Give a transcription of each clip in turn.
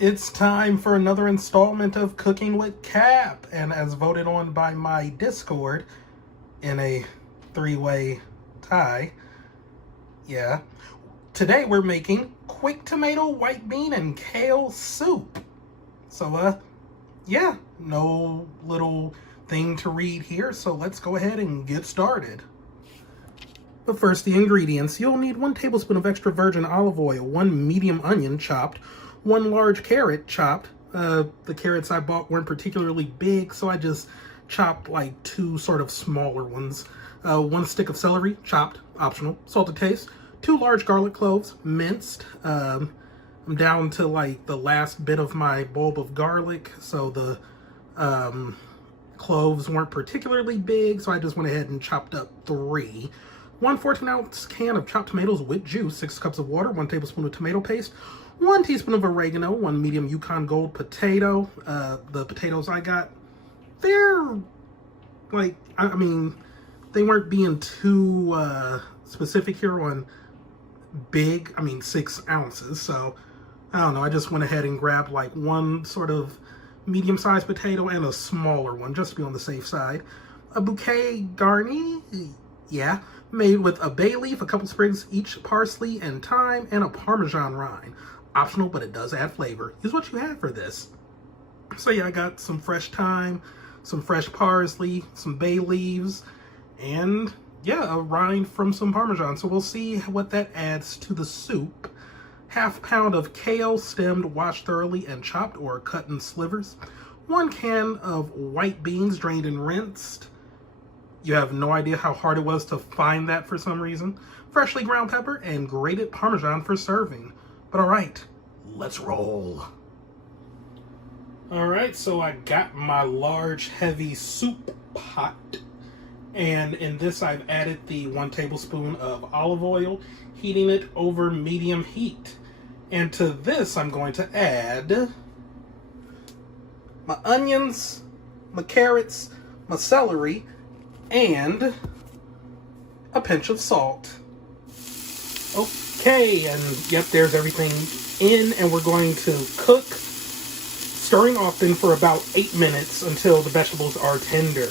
It's time for another installment of Cooking with Cap, and as voted on by my Discord in a three-way tie, yeah, today we're making quick tomato, white bean, and kale soup. So, yeah, no little thing to read here, so let's go ahead and get started. But first, the ingredients. You'll need 1 tablespoon of extra virgin olive oil, 1 medium onion chopped, 1 large carrot chopped. The carrots I bought weren't particularly big, so I just chopped like 2 sort of smaller ones. 1 stick of celery, chopped, optional, salt to taste. 2 large garlic cloves, minced. I'm down to like the last bit of my bulb of garlic, so the cloves weren't particularly big, so I just went ahead and chopped up 3. 1 14-ounce can of chopped tomatoes with juice, 6 cups of water, 1 tablespoon of tomato paste, 1 teaspoon of oregano, 1 medium Yukon Gold potato. The potatoes I got, they're like, I mean, they weren't being too specific here on big, 6 ounces, so I don't know, I just went ahead and grabbed like 1 sort of medium-sized potato and a smaller one, just to be on the safe side. A bouquet garni, yeah, made with a bay leaf, a couple sprigs each parsley and thyme, and a Parmesan rind. Optional, but it does add flavor. Use what you have for this. So yeah, I got some fresh thyme, some fresh parsley, some bay leaves, and yeah, a rind from some Parmesan. So we'll see what that adds to the soup. 1/2 pound of kale, stemmed, washed thoroughly, and chopped or cut in slivers. 1 can of white beans, drained and rinsed. You have no idea how hard it was to find that for some reason. Freshly ground pepper and grated Parmesan for serving. But alright, let's roll. Alright, so I got my large heavy soup pot. And in this I've added the 1 tablespoon of olive oil, heating it over medium heat. And to this I'm going to add my onions, my carrots, my celery, and a pinch of salt. Okay, and yep, there's everything in, and we're going to cook, stirring often for about 8 minutes until the vegetables are tender.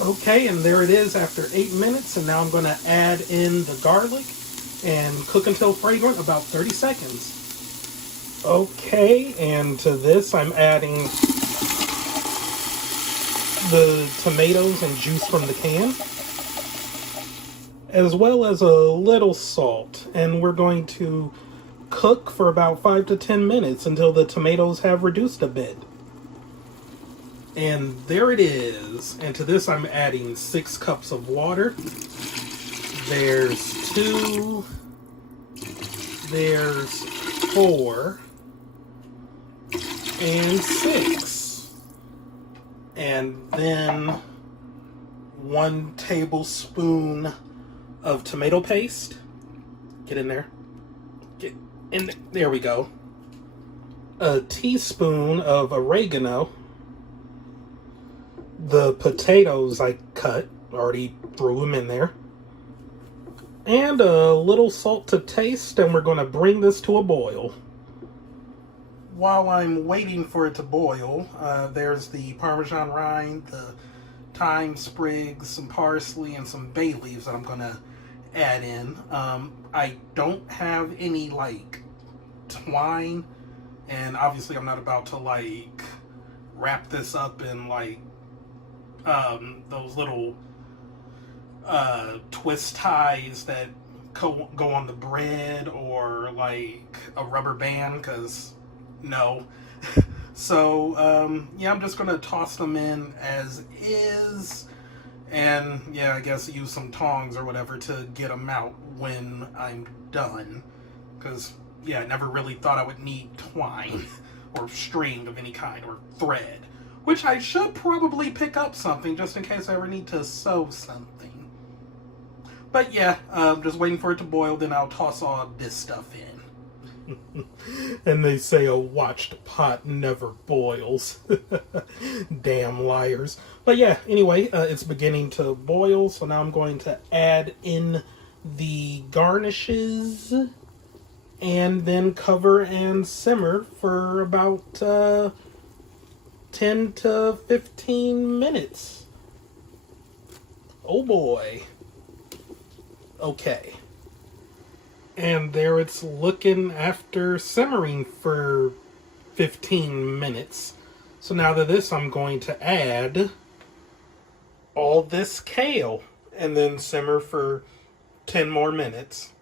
Okay, and there it is after 8 minutes, and now I'm going to add in the garlic and cook until fragrant, about 30 seconds. Okay, and to this I'm adding the tomatoes and juice from the can, as well as a little salt, and we're going to cook for about 5 to 10 minutes until the tomatoes have reduced a bit. And there it is. And to this I'm adding 6 cups of water. There's 2, there's 4, and 6. And then 1 tablespoon of tomato paste. Get in there. Get in there. There we go. A teaspoon of oregano. The potatoes I cut, already threw them in there. And a little salt to taste, and we're going to bring this to a boil. While I'm waiting for it to boil, there's the Parmesan rind, the thyme sprigs, some parsley, and some bay leaves that I'm going to add in. I don't have any, like, twine, and obviously I'm not about to, like, wrap this up in, like, those little twist ties that go on the bread, or, like, a rubber band, because no. So, yeah, I'm just going to toss them in as is, and, yeah, I guess use some tongs or whatever to get them out when I'm done, because, yeah, I never really thought I would need twine, or string of any kind, or thread, which I should probably pick up something, just in case I ever need to sew something. But, yeah, just waiting for it to boil, then I'll toss all this stuff in. And they say a watched pot never boils. Damn liars. But yeah, anyway, it's beginning to boil, so now I'm going to add in the garnishes. and then cover and simmer for about 10 to 15 minutes. Oh boy. Okay. And there it's looking after simmering for 15 minutes. So now to this, I'm going to add all this kale and then simmer for 10 more minutes.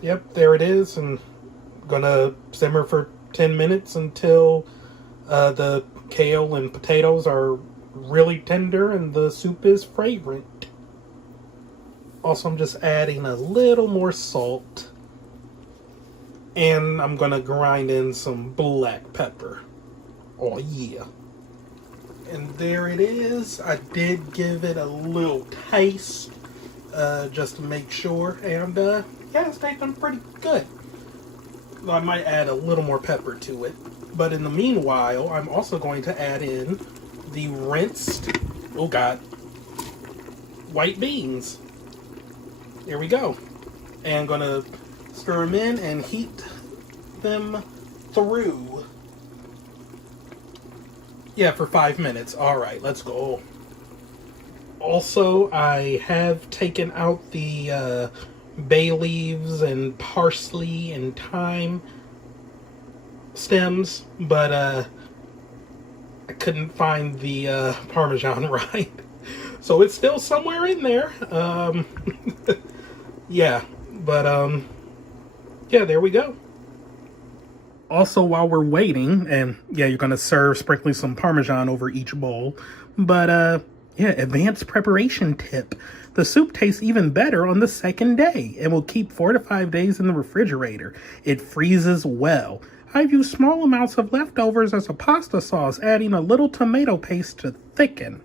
Yep, there it is. And I'm gonna simmer for 10 minutes until the kale and potatoes are really tender and the soup is fragrant. Also, I'm just adding a little more salt. And I'm gonna grind in some black pepper. Oh yeah. And there it is. I did give it a little taste just to make sure. And yeah, it's tasting pretty good. I might add a little more pepper to it. But in the meanwhile, I'm also going to add in the rinsed, oh god, white beans. There we go. And I'm going to stir them in and heat them through. Yeah, for 5 minutes. Alright, let's go. Also, I have taken out the bay leaves and parsley and thyme stems, but I couldn't find the Parmesan rind. So it's still somewhere in there. Yeah, but yeah, there we go. Also, while we're waiting, and yeah, you're gonna serve sprinkling some Parmesan over each bowl, but yeah, advanced preparation tip. The soup tastes even better on the second day and will keep 4 to 5 days in the refrigerator. It freezes well. I've used small amounts of leftovers as a pasta sauce, adding a little tomato paste to thicken.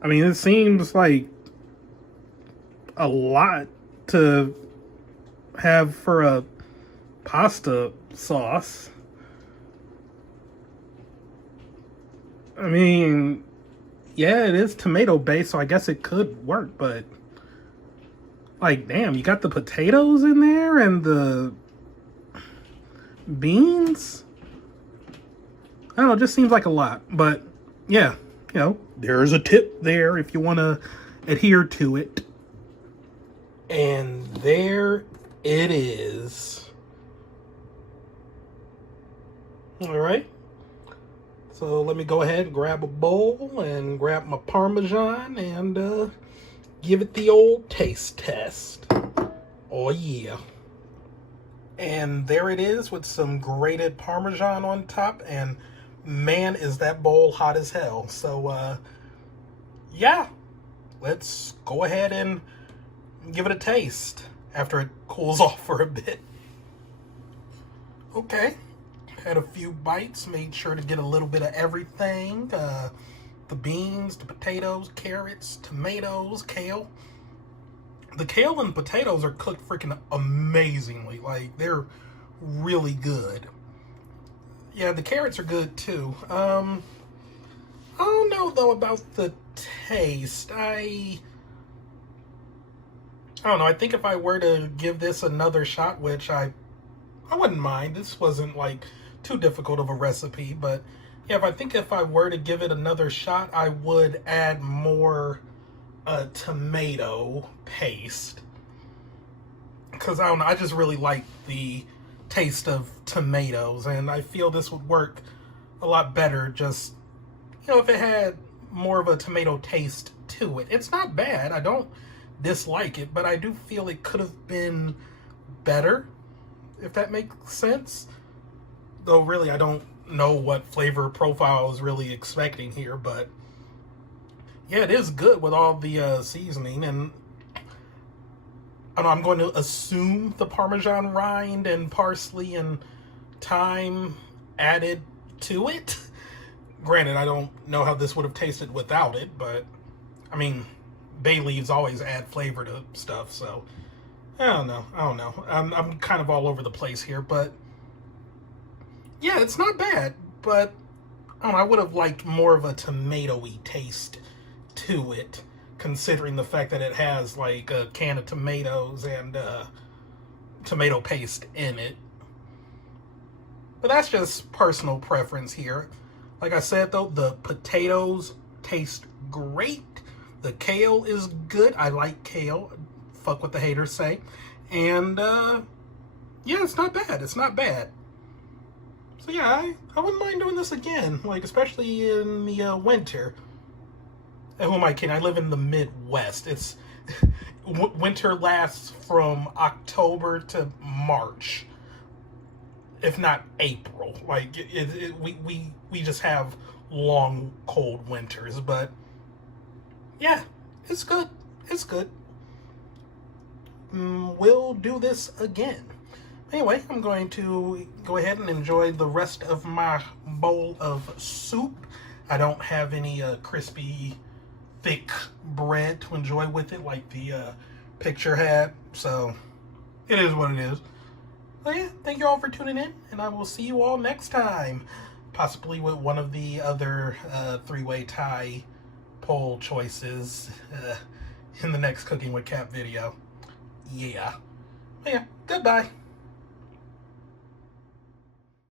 I mean, it seems like a lot to have for a pasta sauce. I mean, yeah, it is tomato based, so I guess it could work, but like, damn, you got the potatoes in there and the beans? I don't know, it just seems like a lot, but yeah, you know, there's a tip there if you want to adhere to it. And there it is. All right. So let me go ahead and grab a bowl and grab my Parmesan and give it the old taste test. Oh yeah. And there it is with some grated Parmesan on top, and man, is that bowl hot as hell. So yeah, let's go ahead and give it a taste after it cools off for a bit. Okay, had a few bites, made sure to get a little bit of everything. The beans, the potatoes, carrots, tomatoes, kale. The kale and potatoes are cooked freaking amazingly. Like, they're really good. Yeah, the carrots are good too. I don't know though about the taste. I don't know. I think if I were to give this another shot, which I wouldn't mind. This wasn't like too difficult of a recipe, but yeah, if I were to give it another shot, I would add more tomato paste. Because I don't know, I just really like the taste of tomatoes, and I feel this would work a lot better just, you know, if it had more of a tomato taste to it. It's not bad. I don't dislike it, but I do feel it could have been better, if that makes sense. Though really, I don't know what flavor profile I was really expecting here, but yeah, it is good with all the seasoning, and I don't know, I'm going to assume the Parmesan rind and parsley and thyme added to it. Granted, I don't know how this would have tasted without it, but I mean, bay leaves always add flavor to stuff, so I don't know. I'm kind of all over the place here, but yeah, it's not bad, but I don't know, I would have liked more of a tomatoey taste to it, considering the fact that it has like a can of tomatoes and tomato paste in it. But that's just personal preference here. Like I said though, the potatoes taste great. The kale is good. I like kale. Fuck what the haters say. And yeah, it's not bad. It's not bad. So yeah, I wouldn't mind doing this again. Like, especially in the winter. And who am I kidding? I live in the Midwest. It's winter lasts from October to March, if not April. Like we just have long, cold winters. But yeah, it's good. It's good. We'll do this again. Anyway, I'm going to go ahead and enjoy the rest of my bowl of soup. I don't have any crispy, thick bread to enjoy with it like the picture had. So it is what it is. But yeah, thank you all for tuning in, and I will see you all next time. Possibly with one of the other three-way tie poll choices in the next Cooking with Cap video. Yeah. But yeah, goodbye.